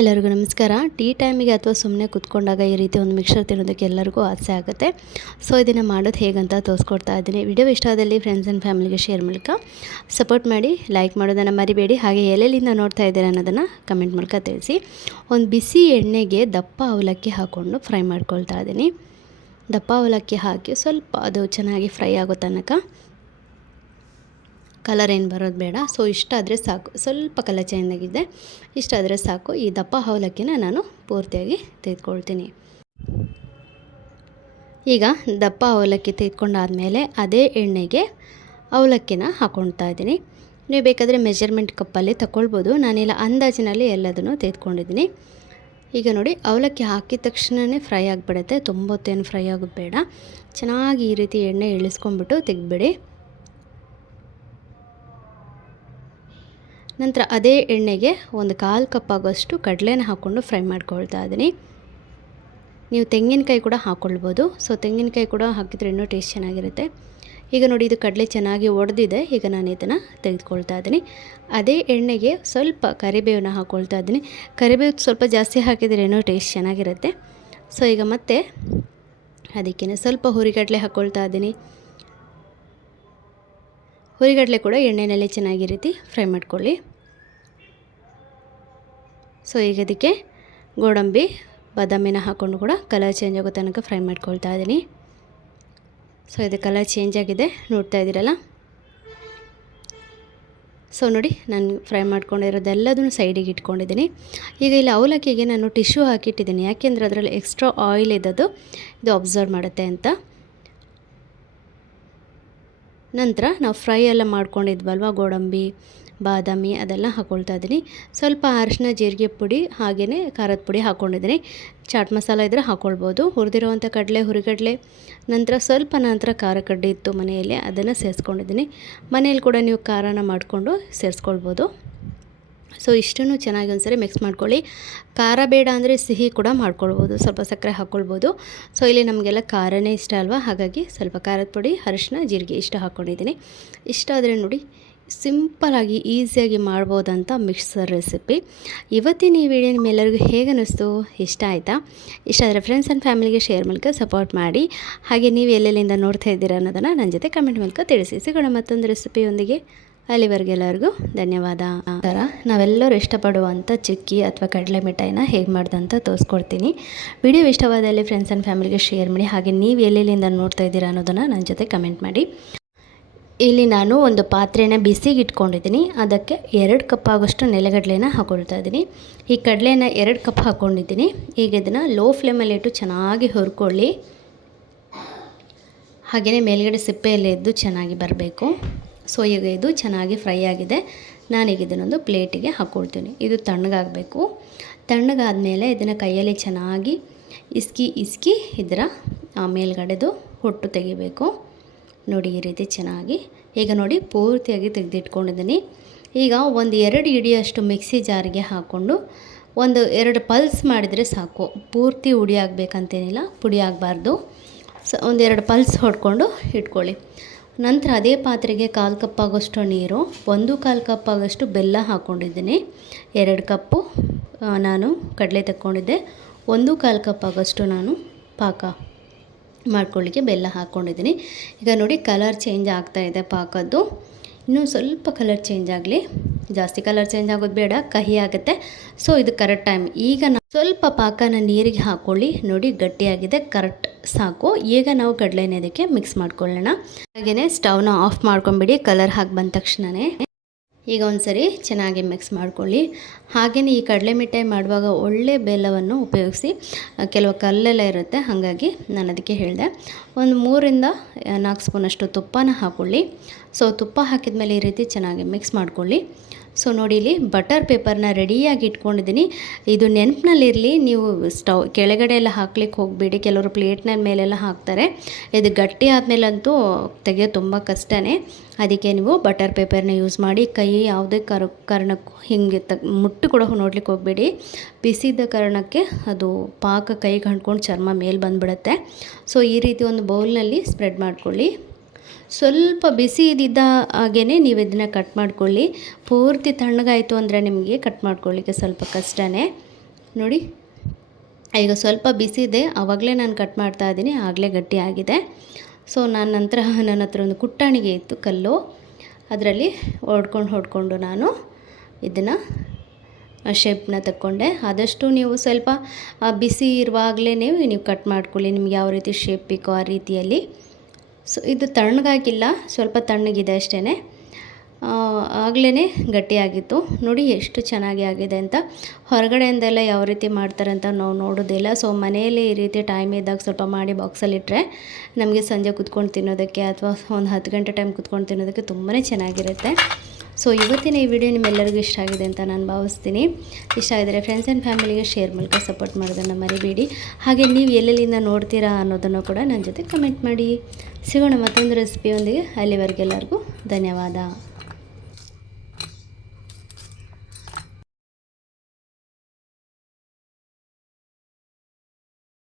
ಎಲ್ಲರಿಗೂ ನಮಸ್ಕಾರ. ಟೀ ಟೈಮಿಗೆ ಅಥವಾ ಸುಮ್ಮನೆ ಕುತ್ಕೊಂಡಾಗ ಈ ರೀತಿ ಒಂದು ಮಿಕ್ಸರ್ ತಿನ್ನೋದಕ್ಕೆ ಎಲ್ಲರಿಗೂ ಆಸೆ ಆಗುತ್ತೆ. ಸೊ, ಇದನ್ನು ಮಾಡೋದು ಹೇಗಂತ ತೋರಿಸ್ಕೊಡ್ತಾ ಇದ್ದೀನಿ. ವಿಡಿಯೋ ಇಷ್ಟ ಆದಲ್ಲಿ ಫ್ರೆಂಡ್ಸ್ ಆ್ಯಂಡ್ ಫ್ಯಾಮಿಲಿಗೆ ಶೇರ್ ಮೂಲಕ ಸಪೋರ್ಟ್ ಮಾಡಿ ಲೈಕ್ ಮಾಡೋದನ್ನು ಮರಿಬೇಡಿ. ಹಾಗೆ ಎಲ್ಲೆಲ್ಲಿಂದ ನೋಡ್ತಾ ಇದ್ದೀರಾ ಅನ್ನೋದನ್ನು ಕಮೆಂಟ್ ಮೂಲಕ ತಿಳಿಸಿ. ಒಂದು ಬಿಸಿ ಎಣ್ಣೆಗೆ ದಪ್ಪ ಅವಲಕ್ಕಿ ಹಾಕ್ಕೊಂಡು ಫ್ರೈ ಮಾಡ್ಕೊಳ್ತಾ ಇದ್ದೀನಿ. ದಪ್ಪ ಅವಲಕ್ಕಿ ಹಾಕಿ ಸ್ವಲ್ಪ ಅದು ಚೆನ್ನಾಗಿ ಫ್ರೈ ಆಗೋ ತನಕ ಕಲರ್ ಏನು ಬರೋದು ಬೇಡ. ಸೊ ಇಷ್ಟ ಆದರೆ ಸಾಕು. ಸ್ವಲ್ಪ ಕಲರ್ ಚೇಂಜ್ ಆಗಿದೆ. ಇಷ್ಟ ಆದರೆ ಸಾಕು. ಈ ದಪ್ಪ ಅವಲಕ್ಕಿನ ನಾನು ಪೂರ್ತಿಯಾಗಿ ತೆಗೆದುಕೊಳ್ತೀನಿ. ಈಗ ದಪ್ಪ ಅವಲಕ್ಕಿ ತೆಗೆದುಕೊಂಡಾದಮೇಲೆ ಅದೇ ಎಣ್ಣೆಗೆ ಅವಲಕ್ಕಿನ ಹಾಕ್ಕೊಳ್ತಾ ಇದ್ದೀನಿ. ನೀವು ಬೇಕಾದರೆ ಮೆಜರ್ಮೆಂಟ್ ಕಪ್ಪಲ್ಲಿ ತಗೊಳ್ಬೋದು ನಾನಿಲ್ಲ ಅಂದಾಜಿನಲ್ಲಿ ಎಲ್ಲದನ್ನು ತೆಗೆದುಕೊಂಡಿದ್ದೀನಿ. ಈಗ ನೋಡಿ, ಅವಲಕ್ಕಿ ಹಾಕಿದ ತಕ್ಷಣವೇ ಫ್ರೈ ಆಗಿಬಿಡುತ್ತೆ. ತುಂಬ ಹೊತ್ತೇನು ಫ್ರೈ ಆಗೋದು ಬೇಡ. ಚೆನ್ನಾಗಿ ಈ ರೀತಿ ಎಣ್ಣೆ ಇಳಿಸ್ಕೊಂಡ್ಬಿಟ್ಟು ತೆಗೆದ್ಬಿಡಿ. ನಂತರ ಅದೇ ಎಣ್ಣೆಗೆ ಒಂದು ಕಾಲು ಕಪ್ ಆಗೋಷ್ಟು ಕಡಲೆನ ಹಾಕ್ಕೊಂಡು ಫ್ರೈ ಮಾಡ್ಕೊಳ್ತಾ ಇದ್ದೀನಿ. ನೀವು ತೆಂಗಿನಕಾಯಿ ಕೂಡ ಹಾಕ್ಕೊಳ್ಬೋದು ಸೊ ತೆಂಗಿನಕಾಯಿ ಕೂಡ ಹಾಕಿದ್ರೆ ಇನ್ನೂ ಟೇಸ್ಟ್ ಚೆನ್ನಾಗಿರುತ್ತೆ. ಈಗ ನೋಡಿ, ಇದು ಕಡಲೆ ಚೆನ್ನಾಗಿ ಒಡೆದಿದೆ. ಈಗ ನಾನು ಇದನ್ನು ತೆಗೆದುಕೊಳ್ತಾ ಇದ್ದೀನಿ. ಅದೇ ಎಣ್ಣೆಗೆ ಸ್ವಲ್ಪ ಕರಿಬೇವನ್ನ ಹಾಕ್ಕೊಳ್ತಾ ಇದ್ದೀನಿ. ಕರಿಬೇವು ಸ್ವಲ್ಪ ಜಾಸ್ತಿ ಹಾಕಿದರೆ ಏನೋ ಟೇಸ್ಟ್ ಚೆನ್ನಾಗಿರುತ್ತೆ. ಸೊ ಈಗ ಮತ್ತೆ ಅದಕ್ಕೇನೆ ಸ್ವಲ್ಪ ಹುರಿಗಡಲೆ ಹಾಕ್ಕೊಳ್ತಾ ಇದ್ದೀನಿ. ಹುರಿಗಡಲೆ ಕೂಡ ಎಣ್ಣೆಯಲ್ಲಿ ಚೆನ್ನಾಗಿ ರೀತಿ ಫ್ರೈ ಮಾಡ್ಕೊಳ್ಳಿ. ಸೊ ಈಗ ಅದಕ್ಕೆ ಗೋಡಂಬಿ, ಬಾದಾಮಿನ ಹಾಕ್ಕೊಂಡು ಕೂಡ ಕಲರ್ ಚೇಂಜ್ ಆಗೋ ತನಕ ಫ್ರೈ ಮಾಡ್ಕೊಳ್ತಾ ಇದ್ದೀನಿ. ಸೊ ಇದು ಕಲರ್ ಚೇಂಜ್ ಆಗಿದೆ, ನೋಡ್ತಾ ಇದ್ದೀರಲ್ಲ? ಸೊ ನೋಡಿ, ನಾನು ಫ್ರೈ ಮಾಡ್ಕೊಂಡಿರೋದೆಲ್ಲದನ್ನು ಸೈಡಿಗೆ ಇಟ್ಕೊಂಡಿದ್ದೀನಿ. ಈಗ ಇಲ್ಲಿ ಅವಲಕ್ಕಿಗೆ ನಾನು ಟಿಶ್ಯೂ ಹಾಕಿಟ್ಟಿದ್ದೀನಿ. ಯಾಕೆಂದರೆ ಅದರಲ್ಲಿ ಎಕ್ಸ್ಟ್ರಾ ಆಯಿಲ್ ಇದ್ದದ್ದು ಇದು ಅಬ್ಸರ್ವ್ ಮಾಡುತ್ತೆ ಅಂತ. ನಂತರ ನಾವು ಫ್ರೈ ಎಲ್ಲ ಮಾಡ್ಕೊಂಡಿದ್ವಲ್ವ? ಗೋಡಂಬಿ, ಬಾದಾಮಿ ಅದೆಲ್ಲ ಹಾಕ್ಕೊಳ್ತಾ ಇದ್ದೀನಿ. ಸ್ವಲ್ಪ ಅರಿಶಿನ, ಜೀರಿಗೆ ಪುಡಿ ಹಾಗೆಯೇ ಖಾರದ ಪುಡಿ ಹಾಕ್ಕೊಂಡಿದ್ದೀನಿ ಚಾಟ್ ಮಸಾಲ ಇದ್ದರೆ ಹಾಕ್ಕೊಳ್ಬೋದು ಹುರಿದಿರೋವಂಥ ಕಡಲೆ, ಹುರಿಗಡಲೆ, ನಂತರ ಸ್ವಲ್ಪ ನಂತರ ಖಾರ ಕಡ್ಡಿ ಇತ್ತು ಮನೆಯಲ್ಲಿ ಅದನ್ನು ಸೇರಿಸ್ಕೊಂಡಿದ್ದೀನಿ. ಮನೆಯಲ್ಲಿ ಕೂಡ ನೀವು ಖಾರನ ಮಾಡಿಕೊಂಡು ಸೇರಿಸ್ಕೊಳ್ಬೋದು. ಸೊ ಇಷ್ಟನ್ನು ಚೆನ್ನಾಗಿ ಒಂದ್ಸರಿ ಮಿಕ್ಸ್ ಮಾಡ್ಕೊಳ್ಳಿ. ಖಾರ ಬೇಡ ಅಂದರೆ ಸಿಹಿ ಕೂಡ ಮಾಡ್ಕೊಳ್ಬೋದು, ಸ್ವಲ್ಪ ಸಕ್ಕರೆ ಹಾಕ್ಕೊಳ್ಬೋದು. ಸೊ ಇಲ್ಲಿ ನಮಗೆಲ್ಲ ಖಾರನೇ ಇಷ್ಟ ಅಲ್ವಾ? ಹಾಗಾಗಿ ಸ್ವಲ್ಪ ಖಾರದ ಪುಡಿ ಅರಿಶಿನ ಜೀರಿಗೆ ಇಷ್ಟ ಹಾಕ್ಕೊಂಡಿದ್ದೀನಿ ಇಷ್ಟ ಆದರೆ ನೋಡಿ ಸಿಂಪಲಾಗಿ ಈಸಿಯಾಗಿ ಮಾಡ್ಬೋದಂತ ಮಿಕ್ಸರ್ ರೆಸಿಪಿ. ಇವತ್ತಿನ ಈ ವಿಡಿಯೋ ನಿಮ್ಮೆಲ್ಲರಿಗೂ ಹೇಗೆ ಅನ್ನಿಸ್ತು? ಇಷ್ಟ ಆಯಿತಾ? ಇಷ್ಟ ಆದರೆ ಫ್ರೆಂಡ್ಸ್ ಆ್ಯಂಡ್ ಫ್ಯಾಮಿಲಿಗೆ ಶೇರ್ ಮೂಲಕ ಸಪೋರ್ಟ್ ಮಾಡಿ. ಹಾಗೆ ನೀವು ಎಲ್ಲೆಲ್ಲಿಂದ ನೋಡ್ತಾ ಇದ್ದೀರಾ ಅನ್ನೋದನ್ನು ನನ್ನ ಜೊತೆ ಕಮೆಂಟ್ ಮೂಲಕ ತಿಳಿಸಿ. ಸಿಗೋಣ ಮತ್ತೊಂದು ರೆಸಿಪಿಯೊಂದಿಗೆ ಅಲ್ಲಿವರೆಗೆಲ್ಲರಿಗೂ ಧನ್ಯವಾದ. ಥರ ನಾವೆಲ್ಲರೂ ಇಷ್ಟಪಡುವಂಥ ಚಿಕ್ಕಿ ಅಥವಾ ಕಡಲೆ ಮಿಠಾಯಿನ ಹೇಗೆ ಮಾಡ್ದಂತ ತೋರಿಸ್ಕೊಡ್ತೀನಿ. ವಿಡಿಯೋ ಇಷ್ಟವಾದಲ್ಲಿ ಫ್ರೆಂಡ್ಸ್ ಆ್ಯಂಡ್ ಫ್ಯಾಮಿಲಿಗೆ ಶೇರ್ ಮಾಡಿ, ಹಾಗೆ ನೀವು ಎಲ್ಲೆಲ್ಲಿಂದ ನೋಡ್ತಾ ಇದ್ದೀರಾ ಅನ್ನೋದನ್ನು ನನ್ನ ಜೊತೆ ಕಮೆಂಟ್ ಮಾಡಿ. ಇಲ್ಲಿ ನಾನು ಒಂದು ಪಾತ್ರೆನ ಬಿಸಿಗೆ ಇಟ್ಕೊಂಡಿದ್ದೀನಿ ಅದಕ್ಕೆ ಎರಡು ಕಪ್ ಆಗೋಷ್ಟು ನೆಲಗಡಲೆನ ಹಾಕೊಳ್ತಾ ಇದ್ದೀನಿ. ಈ ಕಡಲೆನ ಎರಡು ಕಪ್ ಹಾಕ್ಕೊಂಡಿದ್ದೀನಿ ಈಗ ಇದನ್ನು ಲೋ ಫ್ಲೇಮಲ್ಲಿ ಇಟ್ಟು ಚೆನ್ನಾಗಿ ಹುರ್ಕೊಳ್ಳಿ. ಹಾಗೆಯೇ ಮೇಲ್ಗಡೆ ಸಿಪ್ಪೆಯಲ್ಲಿ ಎದ್ದು ಚೆನ್ನಾಗಿ ಬರಬೇಕು. ಸೊ ಈಗ ಇದು ಚೆನ್ನಾಗಿ ಫ್ರೈ ಆಗಿದೆ. ನಾನೀಗ ಇದನ್ನೊಂದು ಪ್ಲೇಟಿಗೆ ಹಾಕ್ಕೊಳ್ತೀನಿ ಇದು ತಣ್ಣಗಾಗಬೇಕು. ತಣ್ಣಗಾದ ಮೇಲೆ ಇದನ್ನು ಕೈಯಲ್ಲಿ ಚೆನ್ನಾಗಿ ಇಸ್ಕಿ ಇಸ್ಕಿ ಇದರ ಮೇಲ್ಗಡೆದು ಹೊಟ್ಟು ತೆಗಿಬೇಕು. ನೋಡಿ ಈ ರೀತಿ ಚೆನ್ನಾಗಿ. ಈಗ ನೋಡಿ ಪೂರ್ತಿಯಾಗಿ ತೆಗೆದಿಟ್ಕೊಂಡಿದ್ದೀನಿ. ಈಗ ಒಂದು ಎರಡು ಇಡಿಯಷ್ಟು ಮಿಕ್ಸಿ ಜಾರಿಗೆ ಹಾಕ್ಕೊಂಡು ಒಂದು ಎರಡು ಪಲ್ಸ್ ಮಾಡಿದರೆ ಸಾಕು. ಪೂರ್ತಿ ಹುಡಿ ಆಗಬೇಕಂತೇನಿಲ್ಲ, ಪುಡಿ ಆಗಬಾರ್ದು. ಸೊ ಒಂದೆರಡು ಪಲ್ಸ್ ಹೊಡ್ಕೊಂಡು ಇಟ್ಕೊಳ್ಳಿ. ನಂತರ ಅದೇ ಪಾತ್ರೆಗೆ ಕಾಲು ಕಪ್ ಆಗೋಷ್ಟು ನೀರು, ಒಂದು ಕಾಲು ಕಪ್ ಆಗೋಷ್ಟು ಬೆಲ್ಲ ಹಾಕ್ಕೊಂಡಿದ್ದೀನಿ ಎರಡು ಕಪ್ಪು ನಾನು ಕಡಲೆ ತಕ್ಕೊಂಡಿದ್ದೆ. ಒಂದು ಕಾಲು ಕಪ್ ಆಗೋಷ್ಟು ನಾನು ಪಾಕ ಮಾಡ್ಕೊಳ್ಳಿಕ್ಕೆ ಬೆಲ್ಲ ಹಾಕ್ಕೊಂಡಿದ್ದೀನಿ ಈಗ ನೋಡಿ, ಕಲರ್ ಚೇಂಜ್ ಆಗ್ತಾ ಇದೆ ಪಾಕದ್ದು. ಇನ್ನೂ ಸ್ವಲ್ಪ ಕಲರ್ ಚೇಂಜ್ ಆಗಲಿ. ಜಾಸ್ತಿ ಕಲರ್ ಚೇಂಜ್ ಆಗೋದು ಬೇಡ, ಕಹಿ ಆಗುತ್ತೆ. ಸೊ ಇದು ಕರೆಕ್ಟ್ ಟೈಮ್. ಈಗ ನಾನು ಸ್ವಲ್ಪ ಪಾಕನ ನೀರಿಗೆ ಹಾಕ್ಕೊಳ್ಳಿ. ನೋಡಿ, ಗಟ್ಟಿಯಾಗಿದೆ, ಕರೆಕ್ಟ್ ಸಾಕು. ಈಗ ನಾವು ಕಡಲೆನ ಇದಕ್ಕೆ ಮಿಕ್ಸ್ ಮಾಡ್ಕೊಳ್ಳೋಣ. ಹಾಗೆಯೇ ಸ್ಟವ್ನ ಆಫ್ ಮಾಡ್ಕೊಂಬಿಡಿ ಕಲರ್ ಹಾಕಿ ಬಂದ ತಕ್ಷಣವೇ ಈಗ ಒಂದು ಸರಿ ಚೆನ್ನಾಗಿ ಮಿಕ್ಸ್ ಮಾಡ್ಕೊಳ್ಳಿ. ಹಾಗೆಯೇ ಈ ಕಡಲೆ ಮಿಠಾಯಿ ಮಾಡುವಾಗ ಒಳ್ಳೆ ಬೆಲ್ಲವನ್ನು ಉಪಯೋಗಿಸಿ ಕೆಲವು ಕಲ್ಲೆಲ್ಲ ಇರುತ್ತೆ, ಹಾಗಾಗಿ ನಾನು ಅದಕ್ಕೆ ಹೇಳಿದೆ. ಒಂದು ಮೂರಿಂದ ನಾಲ್ಕು ಸ್ಪೂನಷ್ಟು ತುಪ್ಪನ ಹಾಕ್ಕೊಳ್ಳಿ ಸೊ ತುಪ್ಪ ಹಾಕಿದ ಮೇಲೆ ಈ ರೀತಿ ಚೆನ್ನಾಗಿ ಮಿಕ್ಸ್ ಮಾಡ್ಕೊಳ್ಳಿ. ಸೊ ನೋಡಿ ಇಲ್ಲಿ ಬಟರ್ ಪೇಪರ್ನ ರೆಡಿಯಾಗಿ ಇಟ್ಕೊಂಡಿದ್ದೀನಿ. ಇದು ನೆನಪಿನಲ್ಲಿರಲಿ, ನೀವು ಸ್ಟವ್ ಕೆಳಗಡೆ ಎಲ್ಲ ಹಾಕ್ಲಿಕ್ಕೆ ಹೋಗಬೇಡಿ. ಕೆಲವರು ಪ್ಲೇಟ್ನ ಮೇಲೆಲ್ಲ ಹಾಕ್ತಾರೆ. ಇದು ಗಟ್ಟಿ ಆದಮೇಲಂತೂ ತೆಗೆಯೋದು ತುಂಬ ಕಷ್ಟನೇ. ಅದಕ್ಕೆ ನೀವು ಬಟರ್ ಪೇಪರ್ನ ಯೂಸ್ ಮಾಡಿ, ಕೈ ಯಾವುದೇ ಕರ, ಕಾರಣಕ್ಕೂ ಹಿಂಗೆ ತ, ಮುಟ್ಟು ಕೂಡ ನೋಡ್ಲಿಕ್ಕೆ ಹೋಗಬೇಡಿ. ಬಿಸಿದ ಕಾರಣಕ್ಕೆ ಅದು ಪಾಕ ಕೈಗೆ ಹಣ್ಕೊಂಡು ಚರ್ಮ ಮೇಲೆ ಬಂದುಬಿಡುತ್ತೆ. ಸೊ ಈ ರೀತಿ ಒಂದು ಬೌಲ್ನಲ್ಲಿ ಸ್ಪ್ರೆಡ್ ಮಾಡ್ಕೊಳ್ಳಿ. ಸ್ವಲ್ಪ ಬಿಸಿ ಇದ್ದಿದ್ದ ಹಾಗೇ ನೀವು ಇದನ್ನು ಕಟ್ ಮಾಡ್ಕೊಳ್ಳಿ. ಪೂರ್ತಿ ತಣ್ಣಗಾಯಿತು ಅಂದರೆ ನಿಮಗೆ ಕಟ್ ಮಾಡ್ಕೊಳ್ಳಿಕ್ಕೆ ಸ್ವಲ್ಪ ಕಷ್ಟನೇ. ನೋಡಿ, ಈಗ ಸ್ವಲ್ಪ ಬಿಸಿ ಇದೆ ಆವಾಗಲೇ ನಾನು ಕಟ್ ಮಾಡ್ತಾ ಇದ್ದೀನಿ, ಆಗಲೇ ಗಟ್ಟಿಯಾಗಿದೆ ಸೊ ನಾನು ನಂತರ ನನ್ನ ಹತ್ರ ಒಂದು ಕುಟ್ಟಾಣಿಗೆ ಇತ್ತು ಕಲ್ಲು. ಅದರಲ್ಲಿ ಹೊಡ್ಕೊಂಡು ಹೊಡ್ಕೊಂಡು ನಾನು ಇದನ್ನು ಶೇಪ್ನ ತಕ್ಕೊಂಡೆ. ಆದಷ್ಟು ನೀವು ಸ್ವಲ್ಪ ಬಿಸಿ ಇರುವಾಗಲೇ ನೀವು ಕಟ್ ಮಾಡ್ಕೊಳ್ಳಿ, ನಿಮ್ಗೆ ಯಾವ ರೀತಿ ಶೇಪ್ ಬೇಕೋ ಆ ರೀತಿಯಲ್ಲಿ. ಸೊ ಇದು ತಣ್ಣಗಾಗಿಲ್ಲ, ಸ್ವಲ್ಪ ತಣ್ಣಗಿದೆ ಅಷ್ಟೇ ಆಗಲೇ ಗಟ್ಟಿಯಾಗಿತ್ತು. ನೋಡಿ ಎಷ್ಟು ಚೆನ್ನಾಗಿ ಆಗಿದೆ ಅಂತ. ಹೊರಗಡೆಯಿಂದೆಲ್ಲ ಯಾವ ರೀತಿ ಮಾಡ್ತಾರೆ ಅಂತ ನಾವು ನೋಡೋದಿಲ್ಲ. ಸೊ ಮನೆಯಲ್ಲಿ ಈ ರೀತಿ ಟೈಮ್ ಇದ್ದಾಗ ಸ್ವಲ್ಪ ಮಾಡಿ ಬಾಕ್ಸಲ್ಲಿಟ್ಟರೆ ನಮಗೆ ಸಂಜೆ ಕುತ್ಕೊಂಡು ತಿನ್ನೋದಕ್ಕೆ ಅಥವಾ ಒಂದು ಹತ್ತು ಗಂಟೆ ಟೈಮ್ ಕುತ್ಕೊಂಡು ತಿನ್ನೋದಕ್ಕೆ ತುಂಬಾ ಚೆನ್ನಾಗಿರುತ್ತೆ. ಸೊ ಇವತ್ತಿನ ಈ ವಿಡಿಯೋ ನಿಮ್ಮೆಲ್ಲರಿಗೂ ಇಷ್ಟ ಆಗಿದೆ ಅಂತ ನಾನು ಭಾವಿಸ್ತೀನಿ. ಇಷ್ಟ ಆಗಿದರೆ ಫ್ರೆಂಡ್ಸ್ ಆ್ಯಂಡ್ ಫ್ಯಾಮಿಲಿಗೆ ಶೇರ್ ಮೂಲಕ ಸಪೋರ್ಟ್ ಮಾಡೋದನ್ನು ಮರಿಬೇಡಿ. ಹಾಗೆ ನೀವು ಎಲ್ಲೆಲ್ಲಿಂದ ನೋಡ್ತೀರಾ ಅನ್ನೋದನ್ನು ಕೂಡ ನನ್ನ ಜೊತೆ ಕಮೆಂಟ್ ಮಾಡಿ. ಸಿಗೋಣ ಮತ್ತೊಂದು ರೆಸಿಪಿಯೊಂದಿಗೆ ಅಲ್ಲಿವರೆಗೆಲ್ಲರಿಗೂ ಧನ್ಯವಾದ.